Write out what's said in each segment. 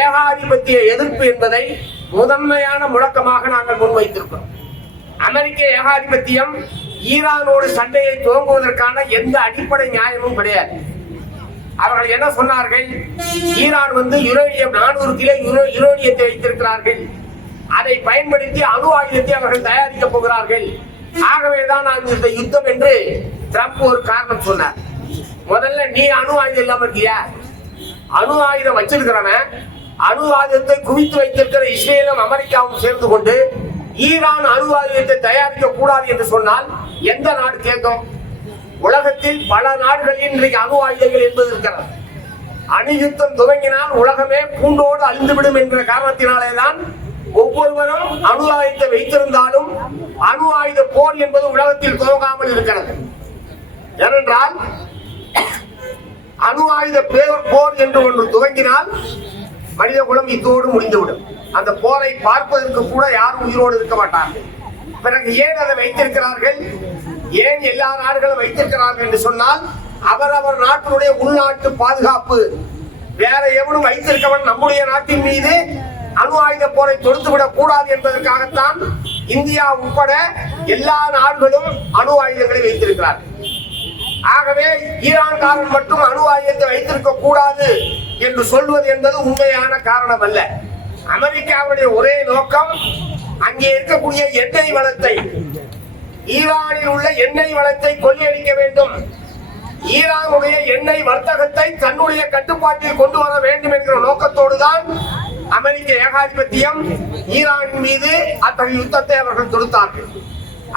ஏகாதிபத்திய எதிர்ப்பு என்பதை முதன்மையான முழக்கமாக நாங்கள் முன்வைத்திருக்கிறோம். அமெரிக்க ஏகாதிபத்தியம் ஈரானோடு சண்டையை துவங்குவதற்கான எந்த அடிப்படை நியாயமும் கிடையாது. அவர்கள் என்ன சொன்னார்கள்? ஈரான் யுரேனியம் 400 கிலோ யுரேனியத்தை வைத்திருக்கிறார்கள், அதை பயன்படுத்தி அணு ஆயுதத்தை அவர்கள் தயாரிக்கப் போகிறார்கள், ஆகவேதான் இந்த யுத்தம் என்று ட்ரம்ப் ஒரு காரணம் சொன்னார். முதல்ல நீ அணு ஆயுதம் இல்லாம இருக்கியா? அணு ஆயுதம் வச்சிருக்கிறவன், அணு ஆயுதத்தை குவித்து வைத்திருக்கிற இஸ்ரேலும் அமெரிக்காவும் சேர்ந்து கொண்டு ஈரான் அணு ஆயுதத்தை தயாரிக்க கூடாது என்று சொன்னால் எந்த நாடு கேட்கும்? உலகத்தில் பல நாடுகளில் இன்றைக்கு அணு ஆயுதங்கள் என்பது இருக்கிறது. அணு யுத்தம் துவங்கினால் உலகமே பூண்டோடு அழிந்துவிடும் என்ற காரணத்தினாலேதான் ஒவ்வொருவரும் அணு ஆயுதத்தை வைத்திருந்தாலும் அணு ஆயுத போர் என்பது உலகத்தில் துவங்காமல் இருக்கிறது. ஏனென்றால் அணு ஆயுத போர் என்று ஒன்று துவங்கினால் மனித குலம் இத்தோடு முடிந்துவிடும். அந்த போரை பார்ப்பதற்கு கூட யாரும் உயிரோடு இருக்க மாட்டார்கள். பிறகு ஏன் அதை வைத்திருக்கிறார்கள்? ஏன் எல்லா நாடுகளும் வைத்திருக்கிறார்கள் என்று சொன்னால் அவரவர் நாட்டினுடைய உள்நாட்டு பாதுகாப்பு. வேற எவனும் வைத்திருக்கவன் நம்முடைய நாட்டின் மீது அணு ஆயுத போரை தொடுத்துவிடக் கூடாது என்பதற்காகத்தான் இந்தியா உட்பட எல்லா நாடுகளும் அணு ஆயுதங்களை வைத்திருக்கிறார்கள். ஆகவே ஈரான்காரன் மட்டும் அணு ஆயுதத்தை வைத்திருக்க கூடாது என்று சொல்வது என்பது உண்மையான காரணம் அல்ல. அமெரிக்காவுடைய ஒரே நோக்கம் அங்கே இருக்கக்கூடிய எண்ணெய் வளத்தை, ஈரானில் உள்ள எண்ணெய் வளத்தை கொள்ளையடிக்க வேண்டும், ஈரானுடைய எண்ணெய் வர்த்தகத்தை தன்னுடைய கட்டுப்பாட்டில் கொண்டு வர வேண்டும் என்கிற நோக்கத்தோடு தான் அமெரிக்க ஏகாதிபத்தியம் ஈரானின் மீது அத்தகைய யுத்தத்தை அவர்கள் தொடுத்தார்கள்.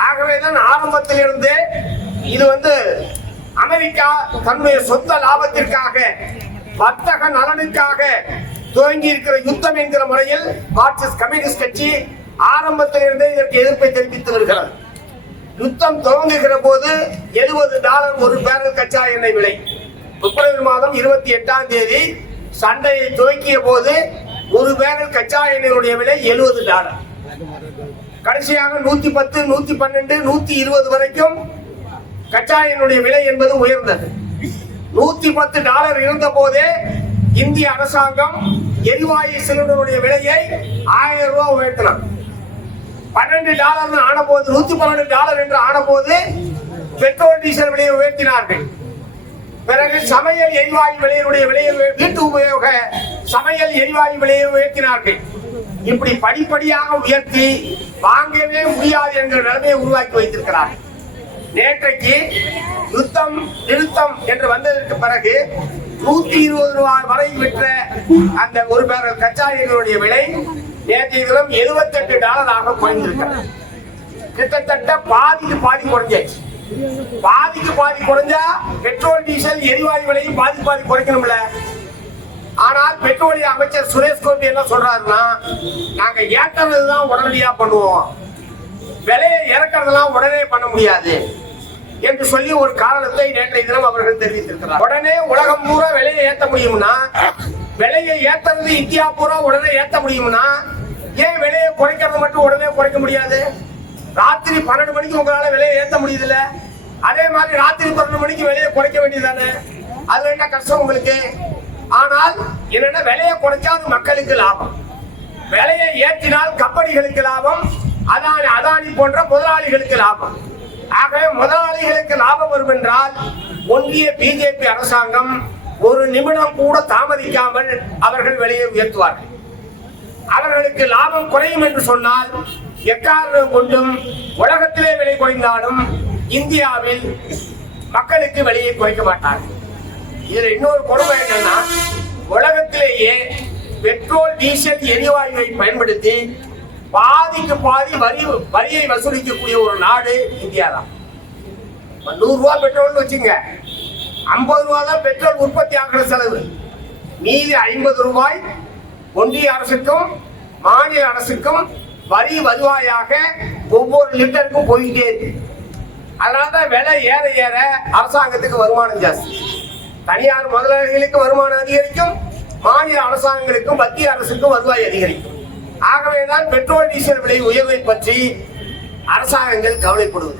ஆகவேதான் ஆரம்பத்திலிருந்து இது அமெரிக்கா தன்னுடைய சொந்த லாபத்திற்காக, வர்த்தக நலனுக்காக துவங்கி இருக்கிற யுத்தம் என்கிற முறையில் மார்க்சிஸ்ட் கம்யூனிஸ்ட் கட்சி ஆரம்பத்திலிருந்தே இதற்கு எதிர்ப்பை தெரிவித்து வருகிறது. யுத்தம் துவங்குகிற போது $70 ஒரு பேரல் கச்சா எண்ணெய் விலை. பிப்ரவரி மாதம் 28ஆம் தேதி சண்டையை துவக்கிய போது ஒரு பேரல் கச்சா எண்ணெயுடைய விலை $70. கடைசியாக 110, 112, 120 வரைக்கும் கச்சா எண்ணெயுடைய விலை என்பது உயர்ந்தது. $110 இருந்த போதே இந்திய அரசாங்கம் எரிவாயு சிலிண்டருடைய விலையை $1000 உயர்த்தினார். $12 ஆன போது, $112 என்று ஆன போது பெட்ரோல் டீசல் விலையை உயர்த்தினார்கள். பிறகு சமையல் எரிவாயு விலையினுடைய விலையை, வீட்டு உபயோக சமையல் எரிவாயு விலையை உயர்த்தினார்கள். இப்படி படிப்படியாக உயர்த்தி வாங்கவே முடியாது என்ற நிலைமையை உருவாக்கி வைத்திருக்கிறார்கள். நேற்றைக்கு யுத்தம் நிறுத்தம் என்று வந்ததற்கு பிறகு $120 வரை விற்ற அந்த ஒரு பேரல் கச்சா எண்ணெயுடைய விலை நேற்றைய தினம் $78 குறைந்திருக்கிறது. கிட்டத்தட்ட பாதிக்கு பாதி குறைஞ்சாச்சு. பாதிக்கு பாதி குறைஞ்சா பெட்ரோல் டீசல் எரிவாயு விலையும் பாதி குறைக்கணும்ல. ஆனால் பெட்ரோலிய அமைச்சர் சுரேஷ் கோபி என்ன சொல்றாருன்னா, நாங்க ஏற்றதுதான் உடனடியா பண்ணுவோம், விலையை இறக்கிறதெல்லாம் உடனே பண்ண முடியாது என்று சொல்லி ஒரு காரணத்தை நேற்றைய தினம் அவர்கள் தெரிவித்திருக்கிறார். உடனே உலகம் பூரா விலையை ஏற்ற முடியும்னா, விலையை ஏற்றது இந்தியா பூரா உடனே ஏற்ற முடியும்னா, ஏன் விலையை குறைக்கிறது மட்டும் உடனே குறைக்க முடியாது? ராத்திரி 12 மணிக்கு உங்களால விலையை ஏற்ற முடியுதுல்ல, அதே மாதிரி ராத்திரி 12 மணிக்கு விலையை குறைக்க வேண்டியதானே? அதுல என்ன கஷ்டம் உங்களுக்கு? ஆனால் என்னன்னா, விலையை குறைச்சா அது மக்களுக்கு லாபம், விலையை ஏற்றினால் கம்பெனிகளுக்கு லாபம், அதானி போன்ற முதலாளிகளுக்கு லாபம். ஆகவே முதலாளிகளுக்கு லாபம் வரும் என்றால் ஒன்றிய பிஜேபி அரசாங்கம் ஒரு நிமிடம் கூட தாமதிக்காமல் அவர்கள் விலையை உயர்த்துவார்கள். அவர்களுக்கு லாபம் குறையும் என்று சொன்னால் எக்காரணம் கொண்டும் உலகத்திலே விலை குறைந்தாலும் இந்தியாவில் மக்களுக்கு விலையை குறைக்க மாட்டார்கள். இதுல இன்னொரு கொடுமை என்னன்னா, உலகத்திலேயே பெட்ரோல் டீசல் எரிவாயுவை பயன்படுத்தி பாதிக்கு பாதி வரியை வசூலிக்கக்கூடிய ஒரு நாடு இந்தியா தான். $100 பெட்ரோல் வச்சுங்க, $50 தான் பெட்ரோல் உற்பத்தி ஆகிற செலவு, மீதி $50 ஒன்றிய அரசுக்கும் மாநில அரசுக்கும் வரி வருவாயாக ஒவ்வொரு லிட்டருக்கும் போயிட்டே இருக்கு. அதனாலதான் விலை ஏற ஏற அரசாங்கத்துக்கு வருமானம் ஜாஸ்தி, தனியார் முதலாளிகளுக்கு வருமானம் அதிகரிக்கும், மாநில அரசாங்கங்களுக்கும் மத்திய அரசுக்கும் வருவாய் அதிகரிக்கும். ஆகவேதான் பெட்ரோல் டீசல் விலை உயர்வை பற்றி அரசாங்கங்கள் கவலைப்படுவது.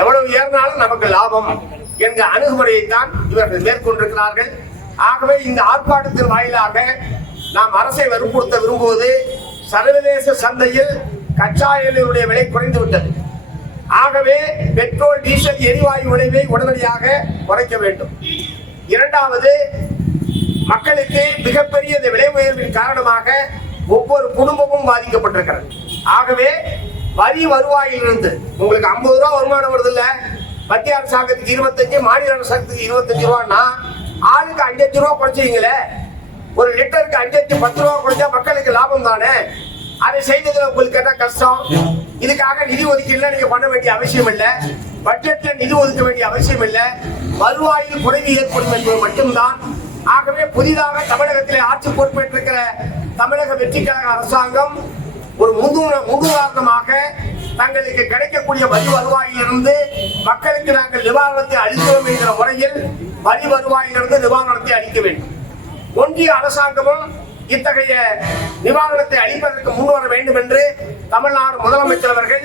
எவ்வளவு உயர்ந்தாலும் நமக்கு லாபம் என்ற அணுகுமுறையைத்தான் இவர்கள் மேற்கொண்டிருக்கிறார்கள். ஆகவே இந்த ஆர்ப்பாட்டத்தின் வாயிலாக நாம் அரசை வற்புறுத்த விரும்புவது சர்வதேச சந்தையில் கச்சா எண்ணெயுடைய விலை குறைந்து விட்டது. ஆகவே பெட்ரோல் டீசல் எரிவாயு விளைவை உடனடியாக குறைக்க வேண்டும். இரண்டாவது, மக்களுக்கு மிகப்பெரிய விலை உயர்வின் காரணமாக ஒவ்வொரு குடும்பமும் பாதிக்கப்பட்டிருக்கிறது. ஆகவே வரி வருவாயிலிருந்து உங்களுக்கு 50 ரூபா வருமானம் வருது இல்ல, மத்திய அரசாங்கத்துக்கு 25, மாநில அரசாங்கத்துக்கு 25 ரூபான்னா ஆளுக்கு 5 ரூபா குறைச்சிங்களே. ஒரு லிட்டருக்கு 5 10 ரூபா குறைச்சா மக்களுக்கு லாபம் தானே. அதை செய்வதில் உங்களுக்கு என்ன கஷ்டம்? இதுக்காக நிதி ஒதுக்கீடுல நீங்க பண்ண வேண்டிய அவசியம் இல்லை, பட்ஜெட்ல நிதி ஒதுக்க வேண்டிய அவசியம் இல்லை. வருவாயில் குறைவு ஏற்படும் என்பது மட்டும்தான். ஆகவே புதிதாக தமிழகத்திலே ஆட்சி பொறுப்பேற்றிருக்கிற தமிழக வெற்றி கழக அரசாங்கம் ஒரு முன்னுதாரணமாக தங்களுக்கு கிடைக்கக்கூடிய வரி வருவாயிலிருந்து மக்களுக்கு நாங்கள் நிவாரணத்தை அளிக்கிறோம் என்கிற முறையில் வரி வருவாயிலிருந்து நிவாரணத்தை அளிக்க வேண்டும். ஒன்றிய அரசாங்கமும் இத்தகைய நிவாரணத்தை அளிப்பதற்கு முன்வர வேண்டும் என்று தமிழ்நாடு முதலமைச்சர் அவர்கள்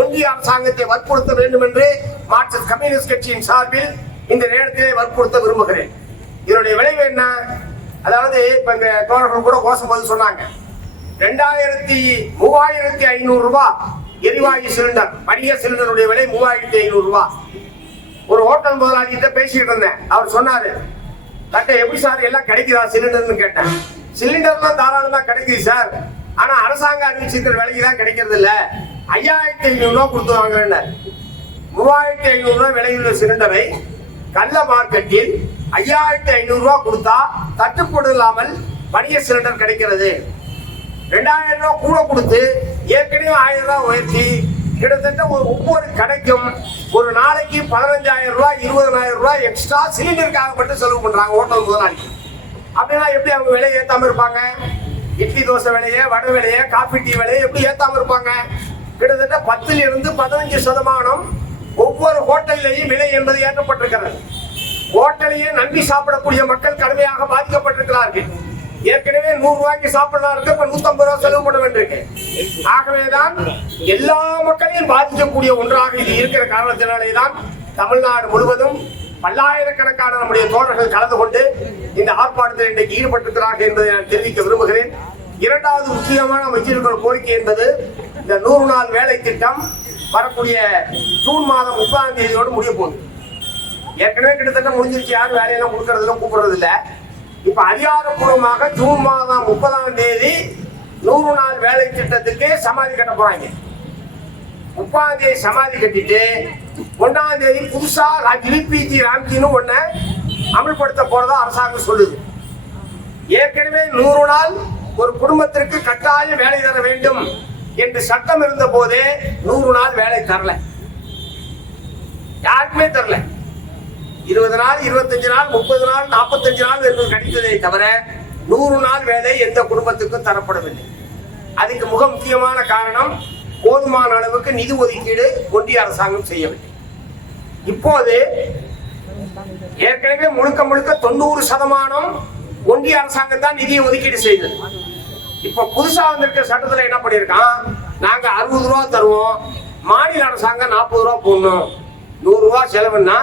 ஒன்றிய அரசாங்கத்தை வற்புறுத்த வேண்டும் என்று மார்க்சிஸ்ட் கம்யூனிஸ்ட் கட்சியின் சார்பில் இந்த நேரத்திலே வற்புறுத்த விரும்புகிறேன். இதனுடைய விளைவு என்ன? அதாவது இப்ப இந்த தோழர்கள் கூட கோஷம் சொன்னாங்க, 3500 ரூபாய் எரிவாயு சிலிண்டர், வணிக சிலிண்டருடைய விலை 3500 ரூபாய். ஒரு ஹோட்டல் முதலாளிகிட்ட பேசிட்டு இருந்தேன். அவர் சொன்னாரு, கட்ட எப்படி சார் எல்லாம் கிடைக்குதா சிலிண்டர்னு கேட்டேன். சிலிண்டர்லாம் தாராளமா கிடைக்குது சார், ஆனா அரசாங்கம் அறிவிச்சிருக்கிற விலைக்கு தான் கிடைக்கிறது இல்ல. 5500 ரூபாய் கொடுத்து வாங்குறேன். 3500 ரூபாய் விலையுள்ள சிலிண்டரை கள்ள மார்க்கெட்டில் 5500 ரூபாய் கொடுத்தா தட்டுப்பாடு இல்லாமல் வணிக சிலிண்டர் கிடைக்கிறது. 2000 ரூபாய் கூட கொடுத்து ஏற்கனவே 1000 ரூபாய் உயர்த்தி கிட்டத்தட்ட ஒவ்வொரு கடைக்கும் ஒரு நாளைக்கு 15000 ரூபாய் 20000 ரூபாய் எக்ஸ்ட்ரா சிலிண்டருக்காக மட்டும் செலவு பண்றாங்க ஹோட்டல் முதலாளி. அப்படின்னா எப்படி அவங்க விலையை ஏத்தாம இருப்பாங்க? இட்லி தோசை விலையை, வடை விலையை, காபி டீ விலையை எப்படி ஏத்தாம இருப்பாங்க? கிட்டத்தட்ட 10% 15% ஒவ்வொரு ஹோட்டல்லையும் விலை என்பது ஏற்றப்பட்டிருக்கிறது. ஹோட்டலையே நம்பி சாப்பிடக்கூடிய மக்கள் கடுமையாக பாதிக்கப்பட்டிருக்கிறார்கள். ஏற்கனவே 100 ரூபாய்க்கு சாப்பிடலாம் இருக்கு, இப்ப 150 ரூபாய் செலவு பண்ண வேண்டியிருக்கு. ஆகவேதான் எல்லா மக்களையும் பாதிக்கக்கூடிய ஒன்றாக இது இருக்கிற காரணத்தினாலேதான் தமிழ்நாடு முழுவதும் பல்லாயிரக்கணக்கான நம்முடைய தோழர்கள் கலந்து கொண்டு இந்த ஆர்ப்பாட்டத்தில் இன்றைக்கு ஈடுபட்டிருக்கிறார்கள் என்பதை நான் தெரிவிக்க விரும்புகிறேன். இரண்டாவது முக்கியமான வச்சிருக்கிற கோரிக்கை என்பது இந்த 100 நாள் வேலை திட்டம் வரக்கூடிய ஜூன் மாதம் 30ஆம் தேதியோடு முடிய போகுது. ஏற்கனவே கிட்டத்தட்ட முடிஞ்சிருச்சு, யாரும் வேலையெல்லாம் கொடுக்கறதுல கூப்பிடுறது இல்லை. இப்ப அதிகாரப்பூர்வமாக ஜூன் மாதம் 30ஆம் தேதி 100 நாள் வேலை திட்டத்துக்கு சமாதி கட்ட போறாங்க. 30ஆம் தேதி சமாதி கட்டிட்டு 1ஆம் தேதி புதுசா LPG ராம்ஜின்னு ஒண்ணு அமல்படுத்த போறதா அரசாங்கம் சொல்லுது. ஏற்கனவே 100 நாள் ஒரு குடும்பத்திற்கு கட்டாயம் வேலை தர வேண்டும் என்று சட்டம் இருந்த போதே 100 நாள் வேலை தரல, யாருக்குமே தரல. 20 நாள் 25 நாள் 30 நாள் 45 நாள் என்று கிடைத்ததை தவிர 100 நாள் வேலை எந்த குடும்பத்துக்கும் தரப்படவில்லை. அதுக்கு மிக முக்கியமான காரணம் போதுமான அளவுக்கு நிதி ஒதுக்கீடு ஒன்றிய அரசாங்கம் செய்யவில்லை. இப்போது ஏற்கனவே முழுக்க 90% ஒன்றிய அரசாங்கம் தான் நிதியை ஒதுக்கீடு செய்தது. இப்ப புதுசா வந்திருக்க சட்டத்துல என்ன பண்ணிருக்கான், நாங்க 60 ரூபாய் தருவோம், மாநில அரசாங்கம் 40 ரூபாய் போடணும். 100 ரூபாய் செலவுன்னா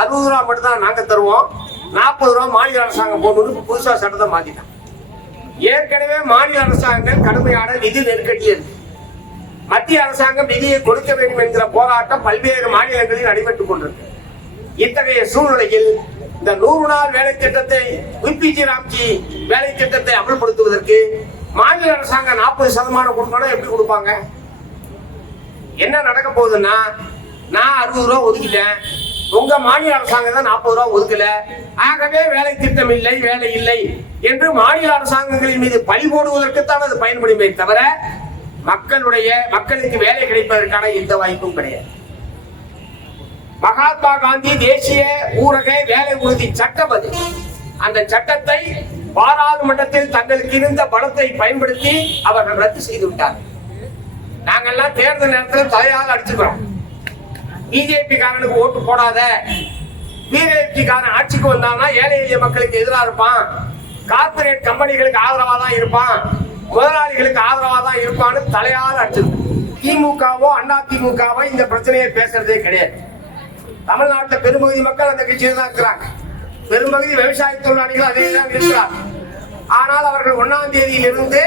60 ரூபாய் மட்டும் தான் நாங்க தருவோம், 40 ரூபாய் மாநில அரசாங்கம் போடணும்னு புதுசா சட்டத்தை மாத்திட்டான். ஏற்கனவே மாநில அரசாங்கங்கள் கடுமையான நிதி நெருக்கடி இருக்கு. மத்திய அரசாங்கம் நிதியை கொடுக்க வேண்டும் என்கிற போராட்டம் பல்வேறு மாநிலங்களில் நடைபெற்றுக் கொண்டிருக்கு. இத்தகைய சூழ்நிலையில் இந்த 100 நாள் வேலை திட்டத்தை LPG ராம்ஜி வேலை திட்டத்தை அமல்படுத்துவதற்கு மாநில அரசாங்கம் 40% கொடுக்கணும். எப்படி கொடுப்பாங்க? என்ன நடக்க போகுதுன்னா, நான் 60 ரூபாய் ஒதுக்கிட்டேன், உங்க மாநில அரசாங்கம் தான் 40 ரூபாய் ஒதுக்கல, ஆகவே வேலை திட்டம் இல்லை, வேலை இல்லை என்று மாநில அரசாங்கங்களின் மீது பழி போடுவதற்குத்தான் அது பயன்படுமே தவிர மக்களுக்கு வேலை கிடைப்பதற்கான எந்த வாய்ப்பும் கிடையாது. மகாத்மா காந்தி தேசிய ஊரக வேலை உறுதி சட்டம் அது. அந்த சட்டத்தை பாராளுமன்றத்தில் தங்களுக்கு இருந்த பலத்தை பயன்படுத்தி அவர்கள் ரத்து செய்து விட்டார்கள். நாங்கெல்லாம் தேர்தல் நேரத்தில் தலையால் அடிச்சுக்கிறோம். பிஜேபி காரனுக்கு ஓட்டு போடாத, பிஜேபி காரன் ஆட்சிக்கு வந்தான்னா ஏழை எளிய மக்களுக்கு எதிராக இருப்பான், கார்பரேட் கம்பெனிகளுக்கு ஆதரவா தான் இருப்பான், முதலாளிகளுக்கு ஆதரவா தான் இருப்பான்னு தலையால் அடிச்சிருக்கோம். திமுகவோ அதிமுகவோ இந்த பிரச்சனையை பேசுறதே கிடையாது. தமிழ்நாட்டில் பெரும்பகுதி மக்கள் அந்த கட்சியில் தான் இருக்கிறாங்க. பெரும்பகுதி விவசாய தொழிலாளிகள் அதே தான் இருக்கிறார். ஆனால் அவர்கள் 1ஆம் தேதியிலிருந்து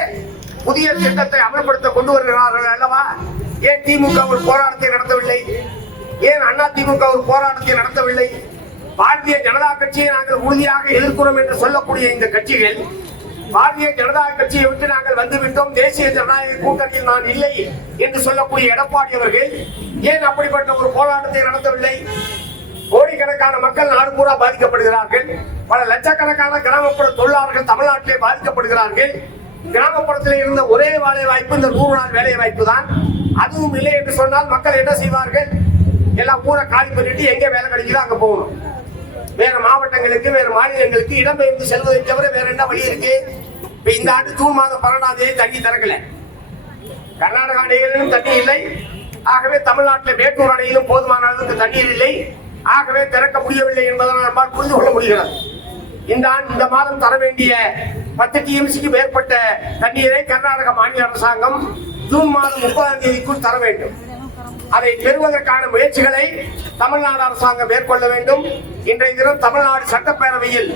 புதிய திட்டத்தை அமல்படுத்த கொண்டு வருகிறார்கள் அல்லவா? ஏன் திமுக ஒரு போராட்டத்தை நடத்தவில்லை? ஏன் அண்ணா திமுக ஒரு போராட்டத்தை நடத்தவில்லை? பாரதிய ஜனதா கட்சியை நாங்கள் உறுதியாக எதிர்க்கிறோம் என்று சொல்லக்கூடிய இந்த கட்சிகள் பாரதிய ஜனதா கட்சியை விட்டு நாங்கள் வந்துவிட்டோம், தேசிய ஜனநாயக கூட்டணியில் நான் இல்லை என்று சொல்லக்கூடிய எடப்பாடி அவர்கள் ஏன் அப்படிப்பட்ட ஒரு போராட்டத்தை நடத்தவில்லை? கோடிக்கணக்கான மக்கள் நாடு பூரா பாதிக்கப்படுகிறார்கள். பல லட்சக்கணக்கான கிராமப்புற தொழிலாளர்கள் தமிழ்நாட்டிலே பாதிக்கப்படுகிறார்கள். கிராமப்புறத்தில் இருந்த ஒரே வேலை வாய்ப்பு இந்த 100 நாள் வேலை வாய்ப்பு தான். அதுவும் இல்லை என்று சொன்னால் மக்கள் என்ன செய்வார்கள்? எல்லாம் ஊரை காலி பண்ணிட்டு எங்க வேலை கிடைக்குதோ அங்க போகணும். வேற மாவட்டங்களுக்கு வேற மாநிலங்களுக்கு இடம்பெயர்ந்து செல்வதை தவிர வேற என்ன வழி இருக்கு? இந்த ஆண்டு ஜூன் மாதம் 12ஆம் தேதி தண்ணி திறக்கல. கர்நாடக அணைகளிலும் தண்ணி இல்லை. ஆகவே தமிழ்நாட்டில் மேட்டூர் அணையிலும் போதுமான அளவுக்கு தண்ணீர் இல்லை. ஆகவே திறக்க முடியவில்லை என்பதை நம்மால் புரிந்து கொள்ள முடிகிறது. இந்த மாதம் தர வேண்டிய 10 TMCக்கு மேற்பட்ட தண்ணீரை கர்நாடக மாநில அரசாங்கம் ஜூன் மாதம் 30ஆம் தேதிக்குள் தர வேண்டும். அதை பெறுவதற்கான முயற்சிகளை தமிழ்நாடு அரசாங்கம் மேற்கொள்ள வேண்டும். இன்றைய தினம் தமிழ்நாடு சட்டப்பேரவையில்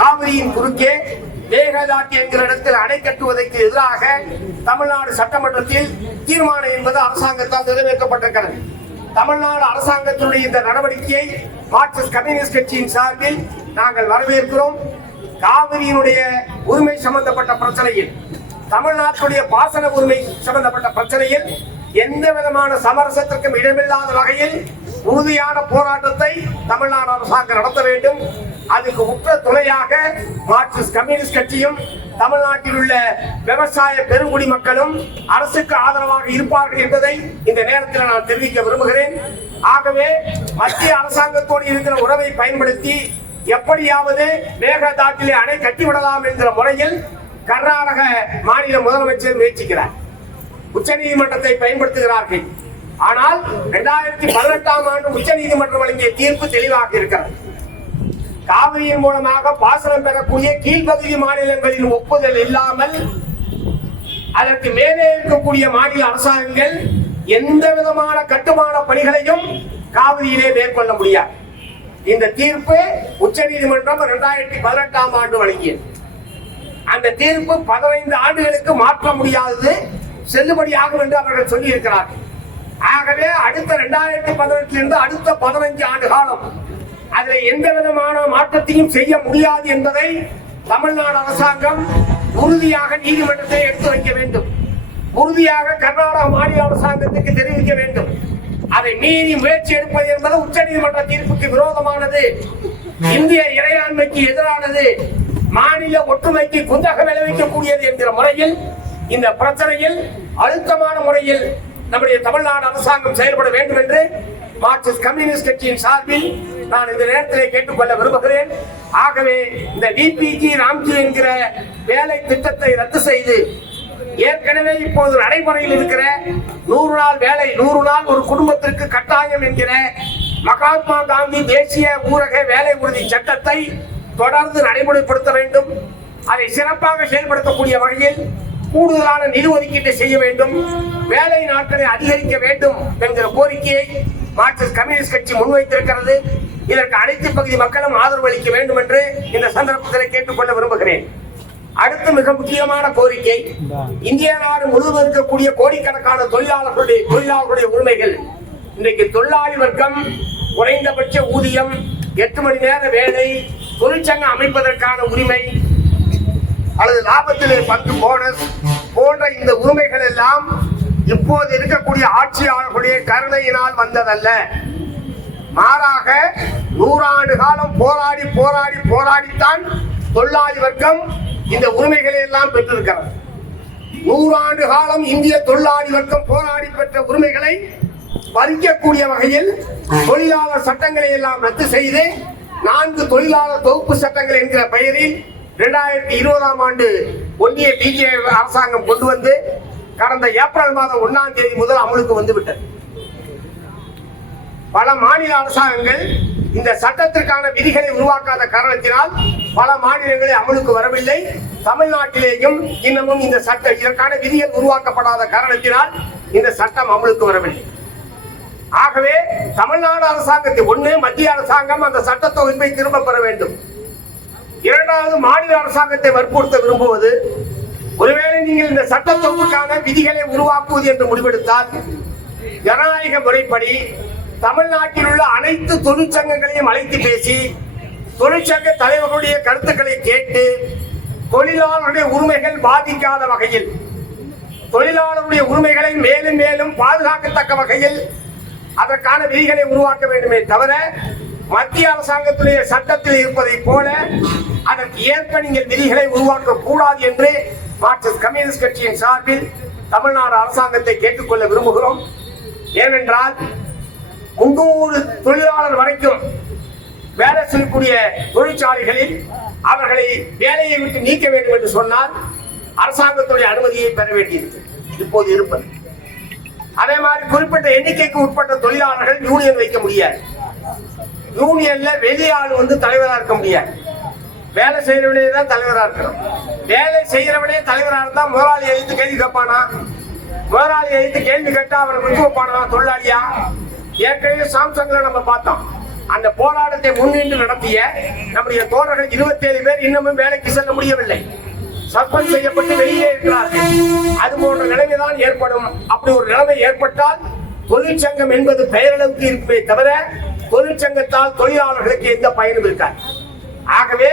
காவிரியின் குறுக்கே மேகதாட்டு என்கிற இடத்தில் அணை கட்டுவதற்கு எதிராக தமிழ்நாடு சட்டமன்றத்தில் தீர்மானம் என்பது அரசாங்கத்தால் நிறைவேற்றப்பட்டிருக்கிறது. தமிழ்நாடு அரசாங்கத்தினுடைய இந்த நடவடிக்கையை மார்க்சிஸ்ட் கம்யூனிஸ்ட் கட்சியின் சார்பில் நாங்கள் வரவேற்கிறோம். காவிரியினுடைய உரிமை சம்பந்தப்பட்ட பிரச்சனையில், தமிழ்நாட்டுடைய பாசன உரிமை சம்பந்தப்பட்ட பிரச்சனையில் எந்த விதமான சமரசத்திற்கும் இடமில்லாத வகையில் உறுதியான போராட்டத்தை தமிழ்நாடு அரசாங்கம் நடத்த வேண்டும். அதுக்கு உற்ற துணையாக மார்க்சிஸ்ட் கம்யூனிஸ்ட் கட்சியும் தமிழ்நாட்டில் உள்ள விவசாய பெருங்குடி மக்களும் அரசுக்கு ஆதரவாக இருப்பார்கள் என்பதை இந்த நேரத்தில் நான் தெரிவிக்க விரும்புகிறேன். ஆகவே மத்திய அரசாங்கத்தோடு இருக்கிற உறவை பயன்படுத்தி எப்படியாவது மேகதாட்டிலே அணை கட்டிவிடலாம் என்கிற முறையில் கர்நாடக மாநில முதலமைச்சர் முயற்சிக்கிறார். உச்ச நீதிமன்றத்தை பயன்படுத்துகிறார்கள். ஆனால் 2018ஆம் ஆண்டு உச்ச நீதிமன்றம் வழங்கிய தீர்ப்பு தெளிவாக இருக்கிறது. காவிரியின் மூலமாக பாசனம் பெறக்கூடிய கீழ்பகுதி மாநிலங்களின் ஒப்புதல் இல்லாமல் அதற்கு மேலே இருக்கக்கூடிய மாநில அரசாங்கங்கள் எந்த விதமான கட்டுமான பணிகளையும் காவிரியிலே மேற்கொள்ள முடியாது. இந்த தீர்ப்பு உச்ச நீதிமன்றம் 2018ஆம் ஆண்டு வழங்கியது. அந்த தீர்ப்பு 15 ஆண்டுகளுக்கு மாற்ற முடியாதது, செல்லுபடியாகும் என்று அவர்கள் சொல்லி இருக்கிறார்கள். ஆகவே அடுத்த 2018 இருந்து அடுத்த 15 ஆண்டு காலம் அதில் எந்த விதமான மாற்றத்தையும் செய்ய முடியாது என்பதை தமிழ்நாடு அரசாங்கம் உறுதியாக நீதிமன்றத்தை எடுத்து வைக்க வேண்டும். உறுதியாக கர்நாடக மாநில அரசாங்கத்துக்கு தெரிவிக்க வேண்டும். அதை மீறி முயற்சி எடுப்பது என்பது உச்ச நீதிமன்ற தீர்ப்புக்கு விரோதமானது, இந்திய இறையாண்மைக்கு எதிரானது, மாநில ஒற்றுமைக்கு குந்தகம் விளைவிக்கக்கூடியது என்கிற முறையில் இந்த பிரச்சனையில் அழுத்தமான முறையில் நம்முடைய தமிழ்நாடு அரசாங்கம் செயல்பட வேண்டும் என்று மார்க்சிஸ்ட் கம்யூனிஸ்ட் கட்சியின் சார்பில் நான் இந்த நேரத்தில் கேட்டுக்கொள்ள விரும்புகிறேன். ஆகவே இந்த டிபிஜி ராம்ஜி என்கிற வேலை திட்டத்தை ரத்து செய்து ஏற்கனவே இப்போது நடைமுறையில் இருக்கிற 100 நாள் வேலை, 100 நாள் ஒரு குடும்பத்திற்கு கட்டாயம் என்கிற மகாத்மா காந்தி தேசிய ஊரக வேலை உறுதி சட்டத்தை தொடர்ந்து நடைமுறைப்படுத்த வேண்டும். அதை சிறப்பாக செயல்படுத்தக்கூடிய வகையில் கூடுதலான நிதி ஒதுக்கீட்டை செய்ய வேண்டும், வேலை நாட்களை அதிகரிக்க வேண்டும் என்கிற கோரிக்கையை மார்க்சிஸ்ட் கம்யூனிஸ்ட் கட்சி முன்வைத்திருக்கிறது. இதற்கு அனைத்து பகுதி மக்களும் ஆதரவு அளிக்க வேண்டும் என்று இந்த சந்தர்ப்பத்தில் கேட்டுக்கொள்ள விரும்புகிறேன். அடுத்து மிக முக்கியமான கோரிக்கை, இந்திய நாடு முழுவதும் இருக்கக்கூடிய கோடிக்கணக்கான தொழிலாளர்களுடைய உரிமைகள். இன்றைக்கு தொழிலாளி வர்க்கம் குறைந்தபட்ச ஊதியம், 8 மணி நேர வேலை, தொழிற்சங்கம் அமைப்பதற்கான உரிமை அல்லது லாபத்திலே பங்கு போனஸ் போன்ற இந்த உரிமைகள் எல்லாம் இப்போது இருக்கக்கூடிய ஆட்சியாளர்களுடைய கருணையினால் வந்ததல்ல. மாறாக 100 ஆண்டு காலம் போராடி போராடி போராடித்தான் தொழிலாளி வர்க்கம் இந்த உரிமைகளை எல்லாம் பெற்றிருக்கிறது. 100 ஆண்டு காலம் இந்திய தொழிலாளி வர்க்கம் போராடி பெற்ற உரிமைகளை பறிக்கக்கூடிய வகையில் தொழிலாளர் சட்டங்களை எல்லாம் ரத்து செய்து 4 தொழிலாளர் தொகுப்பு சட்டங்கள் என்கிற பெயரில் 2020ஆம் ஆண்டு ஒன்றிய பிஜேபி அரசாங்கம் கொண்டு வந்து கடந்த ஏப்ரல் மாதம் 1ஆம் தேதி முதல் அமலுக்கு வந்துவிட்டது. பல மாநில அரசாங்கங்கள் இந்த சட்டத்திற்கான விதிகளை உருவாக்காத காரணத்தினால் பல மாநிலங்களில் அமலுக்கு வரவில்லை. தமிழ்நாட்டிலேயும் இன்னமும் இந்த இதற்கான விதிகள் உருவாக்கப்படாத காரணத்தினால் இந்த சட்டம் அமலுக்கு வரவில்லை. ஆகவே தமிழ்நாடு அரசாங்கத்தை மத்திய அரசாங்கம் அந்த சட்ட தொகுப்பை திரும்ப பெற வேண்டும். இரண்டாவது, மாநில அரசாங்கத்தை வற்புறுத்த விரும்புவது, ஒருவேளை நீங்கள் இந்த சட்டத்தொகுப்புக்கான விதிகளை உருவாக்குவது என்று முடிவெடுத்தால் ஜனநாயக முறைப்படி தமிழ்நாட்டில் உள்ள அனைத்து தொழிற்சங்கங்களையும் அழைத்து பேசி தொழிற்சங்க தலைவர்களுடைய கருத்துக்களை கேட்டு தொழிலாளருடைய உரிமைகள் பாதிக்காத வகையில், தொழிலாளருடைய உரிமைகளை மேலும் மேலும் பாதுகாக்கத்தக்க வகையில் அதற்கான விதிகளை உருவாக்க வேண்டுமே தவிர மத்திய அரசாங்கத்துடைய சட்டத்தில் இருப்பதை போல அதற்கு ஏற்ப நீங்கள் விதிகளை உருவாக்க கூடாது என்று மார்க்சிஸ்ட் கம்யூனிஸ்ட் கட்சியின் சார்பில் தமிழ்நாடு அரசாங்கத்தை கேட்டுக்கொள்ள விரும்புகிறோம். ஏனென்றால் 300 தொழிலாளர் வரைக்கும் வேலை செய்யக்கூடிய தொழிற்சாலைகளில் அவர்களை வேலையை விட்டு நீக்க வேண்டும் என்று சொன்னால் அரசாங்கத்துடைய அனுமதியை பெற வேண்டியிருக்கு இப்போது இருப்பது. அதே மாதிரி குறிப்பிட்ட எண்ணிக்கைக்கு உட்பட்ட தொழிலாளர்கள் யூனியன் வைக்க முடியாது. யூனியன்ல வெளியாள் தலைவராக இருக்க முடியாது. வேலை செய்யறவனே தான் தலைவராக இருக்கணும். வேலை செய்யறவனே தலைவராக இருந்தா முதலாளி எழுத்து கேள்வி கேட்பானா? முதலாளி எழுத்து கேள்வி கேட்டா அவனை விட்டு வைப்பானா தொழிலாளியா? ஏற்கனவே சாம்சங்ல நம்ம பார்த்தோம். அந்த போராட்டத்தை முன்னின்று நடத்திய நம்முடைய தோழர்கள் 27 பேர் இன்னமும் வேலைக்கு செல்ல முடியவில்லை. சஸ்பெண்ட் செய்யப்பட்டு வெளியே இருக்கிறார்கள். அது போன்ற நிலைமைதான் ஏற்படும். அப்படி ஒரு நிலைமை ஏற்பட்டால் தொழிற்சங்கம் என்பது பெயரளவுக்கு இருப்பே தவிர தொழிற்சங்கத்தால் தொழிலாளர்களுக்கு எந்த பயனும் இருக்காது. ஆகவே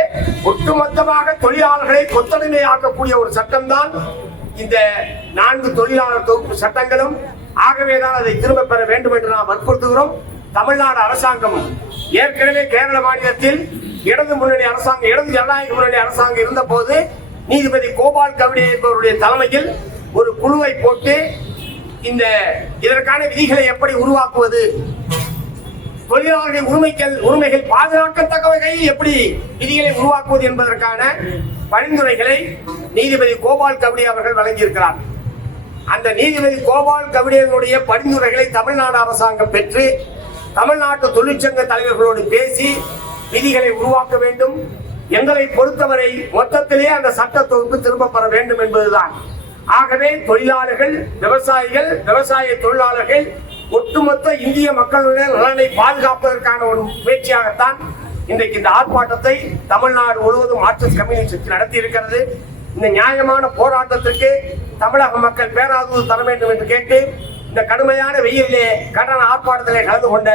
ஒட்டுமொத்தமாக தொழிலாளர்களை கொத்தடிமையாக்கக்கூடிய ஒரு சட்டம் தான் இந்த 4 தொழிலாளர் தொகுப்பு சட்டங்களும். ஆகவேதான் அதை திரும்ப பெற வேண்டும் என்று நாம் வற்புறுத்துகிறோம். தமிழ்நாடு அரசாங்கம் ஏற்கனவே கேரள மாநிலத்தில் இடது ஜனநாயக முன்னணி அரசாங்கம் இருந்த போது நீதிபதி கோபால் கவிடே என்பவருடைய தலைமையில் ஒரு குழுவை போட்டு இதற்கான விதிகளை எப்படி உருவாக்குவது, தொழிலாளர்களின் உரிமைகள் பாதுகாக்கத்தக்க வகையில் எப்படி விதிகளை உருவாக்குவது என்பதற்கான பரிந்துரைகளை நீதிபதி கோபால் கவிடே அவர்கள் வழங்கியிருக்கிறார். அந்த நீதிபதி கோபால் கவிடேனுடைய பரிந்துரைகளை தமிழ்நாடு அரசாங்கம் பெற்று தமிழ்நாட்டு தொழிற்சங்க தலைவர்களோடு பேசி விதிகளை உருவாக்க வேண்டும். எங்களை பொறுத்தவரை மொத்தத்திலே அந்த சட்ட தொகுப்பு திரும்ப பெற வேண்டும் என்பதுதான். ஆகவே தொழிலாளர்கள், விவசாயிகள், விவசாய தொழிலாளர்கள், ஒட்டுமொத்த இந்திய மக்களுடைய நலனை பாதுகாப்பதற்கான ஒரு முயற்சியாகத்தான் இன்றைக்கு இந்த ஆர்ப்பாட்டத்தை தமிழ்நாடு முழுவதும் மார்க்சிஸ்ட் கம்யூனிஸ்ட் நடத்தி இருக்கிறது. இந்த நியாயமான போராட்டத்திற்கு தமிழக மக்கள் பேராதரவு தர வேண்டும் என்று கேட்டு இந்த கடுமையான வெயிலே கண்டன ஆர்ப்பாட்டத்திலே கலந்து கொண்ட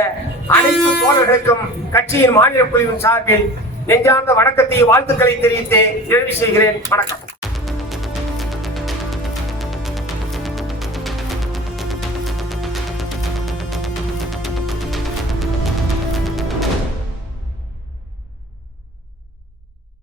அனைத்து தோழர்களுக்கும் கட்சியின் மாநில குழுவின் சார்பில் நெஞ்சார்ந்த வணக்கத்தை வாழ்த்துக்களை தெரிவித்து நிறைவு செய்கிறேன். வணக்கம்.